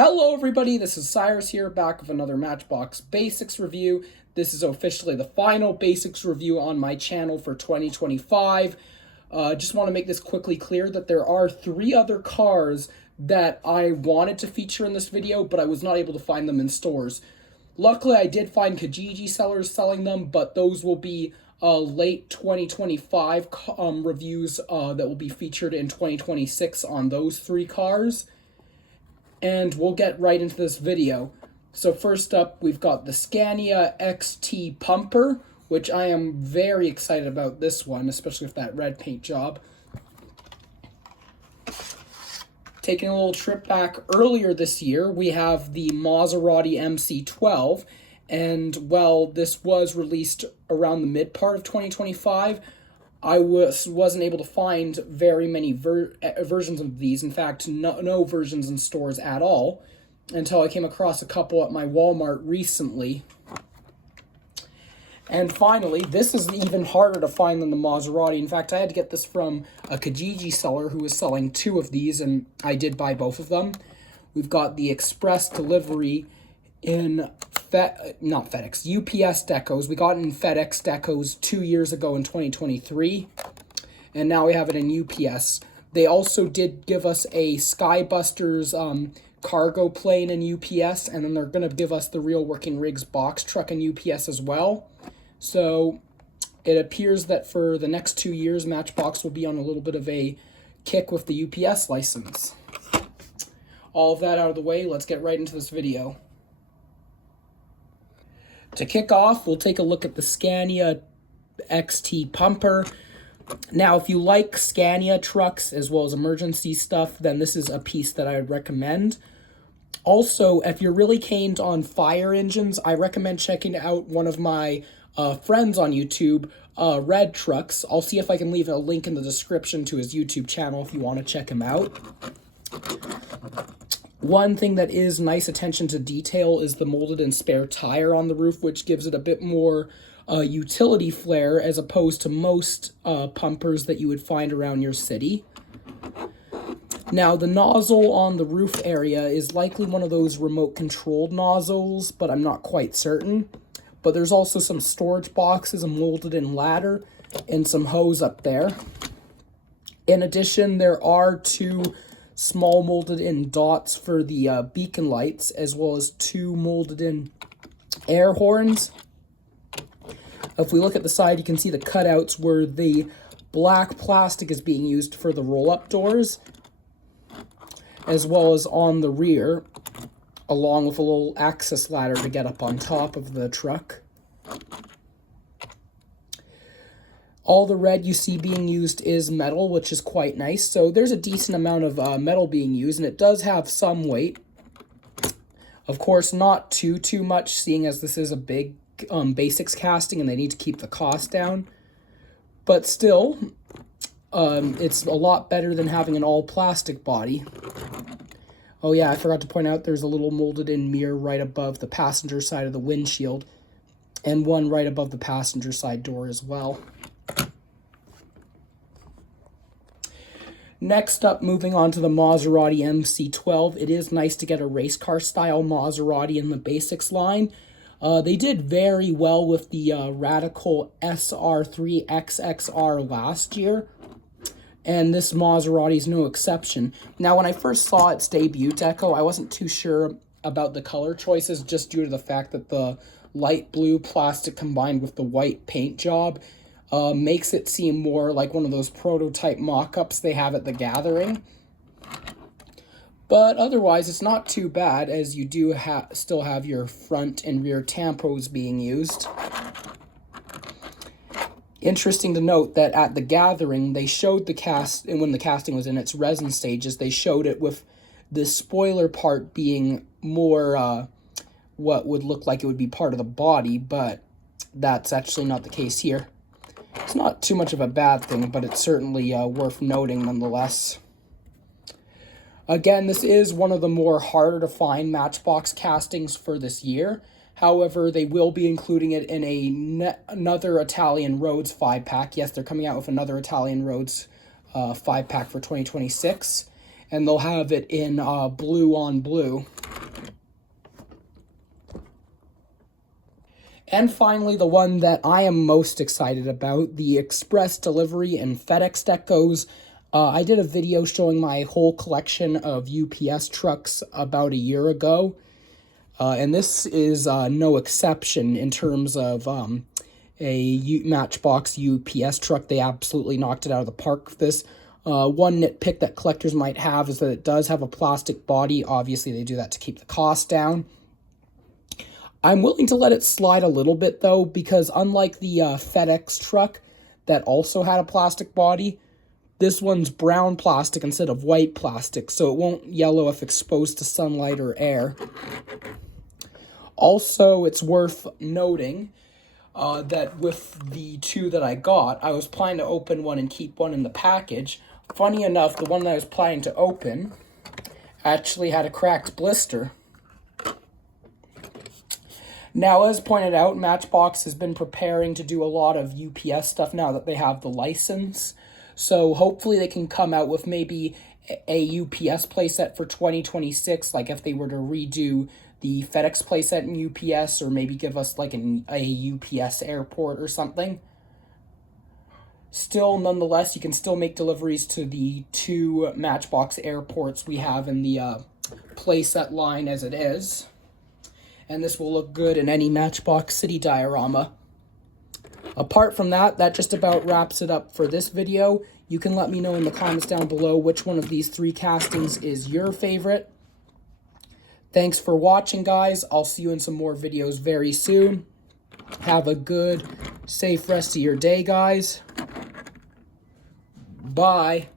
Hello everybody, this is Cyrus here, back with another Matchbox Basics review. This is officially the final Basics review on my channel for 2025. Just want to make this quickly clear that there are 3 other cars that I wanted to feature in this video, but I was not able to find them in stores. Luckily, I did find Kijiji sellers selling them, but those will be late 2025 reviews that will be featured in 2026 on those 3 cars. And we'll get right into this video. So first up, we've got the Scania XT Pumper, which I am very excited about this one, especially with that red paint job. Taking a little trip back earlier this year, we have the Maserati MC12, and while this was released around the mid part of 2025, I wasn't able to find very many versions of these. In fact, no versions in stores at all, until I came across a couple at my Walmart recently. And finally, this is even harder to find than the Maserati. In fact, I had to get this from a Kijiji seller who was selling 2 of these, and I did buy both of them. We've got the express delivery in UPS decos. We got it in FedEx decos 2 years ago in 2023, and now we have it in UPS. They also did give us a Skybusters cargo plane in UPS, and then they're going to give us the Real Working Rigs box truck in UPS as well. So it appears that for the next 2 years, Matchbox will be on a little bit of a kick with the UPS license. All of that out of the way, let's get right into this video. To kick off, we'll take a look at the Scania XT Pumper. Now, if you like Scania trucks as well as emergency stuff, then this is a piece that I would recommend. Also, if you're really keen on fire engines, I recommend checking out one of my friends on YouTube, Red Trucks. I'll see if I can leave a link in the description to his YouTube channel if you want to check him out. One thing that is nice attention to detail is the molded and spare tire on the roof, which gives it a bit more utility flair as opposed to most pumpers that you would find around your city. Now, the nozzle on the roof area is likely one of those remote-controlled nozzles, but I'm not quite certain. But there's also some storage boxes, a molded-in ladder, and some hose up there. In addition, there are 2 small molded-in dots for the beacon lights, as well as 2 molded-in air horns. If we look at the side, you can see the cutouts where the black plastic is being used for the roll-up doors, as well as on the rear, along with a little access ladder to get up on top of the truck. All the red you see being used is metal, which is quite nice. So there's a decent amount of metal being used, and it does have some weight. Of course, not too much, seeing as this is a big basics casting and they need to keep the cost down. But still, it's a lot better than having an all-plastic body. Oh yeah, I forgot to point out there's a little molded-in mirror right above the passenger side of the windshield, and one right above the passenger side door as well. Next up, moving on to the Maserati MC12, it is nice to get a race car style Maserati in the basics line. They did very well with the Radical SR3 XXR last year, and this Maserati is no exception. Now, when I first saw its debut deco, I wasn't too sure about the color choices, just due to the fact that the light blue plastic combined with the white paint job makes it seem more like one of those prototype mock-ups they have at the Gathering. But otherwise, it's not too bad, as you do still have your front and rear tampos being used. Interesting to note that at the Gathering, they showed the cast, and when the casting was in its resin stages, they showed it with the spoiler part being more what would look like it would be part of the body, but that's actually not the case here. It's not too much of a bad thing, but it's certainly worth noting nonetheless. Again, this is one of the more harder to find Matchbox castings for this year. However, they will be including it in another Italian Roads 5-pack. Yes, they're coming out with another Italian Roads 5-pack for 2026. And they'll have it in blue on blue. And finally, the one that I am most excited about, the express delivery and FedEx deckos. I did a video showing my whole collection of UPS trucks about a year ago. And this is no exception in terms of Matchbox UPS truck. They absolutely knocked it out of the park with this. One nitpick that collectors might have is that it does have a plastic body. Obviously, they do that to keep the cost down. I'm willing to let it slide a little bit, though, because unlike the FedEx truck that also had a plastic body, this one's brown plastic instead of white plastic, so it won't yellow if exposed to sunlight or air. Also, it's worth noting that with the two that I got, I was planning to open one and keep one in the package. Funny enough, the one that I was planning to open actually had a cracked blister. Now, as pointed out, Matchbox has been preparing to do a lot of UPS stuff now that they have the license. So hopefully they can come out with maybe a UPS playset for 2026, like if they were to redo the FedEx playset in UPS, or maybe give us like a UPS airport or something. Still, nonetheless, you can still make deliveries to the 2 Matchbox airports we have in the playset line as it is. And this will look good in any Matchbox city diorama. Apart from that, that just about wraps it up for this video. You can let me know in the comments down below which one of these 3 castings is your favorite. Thanks for watching, guys. I'll see you in some more videos very soon. Have a good, safe rest of your day, guys. Bye.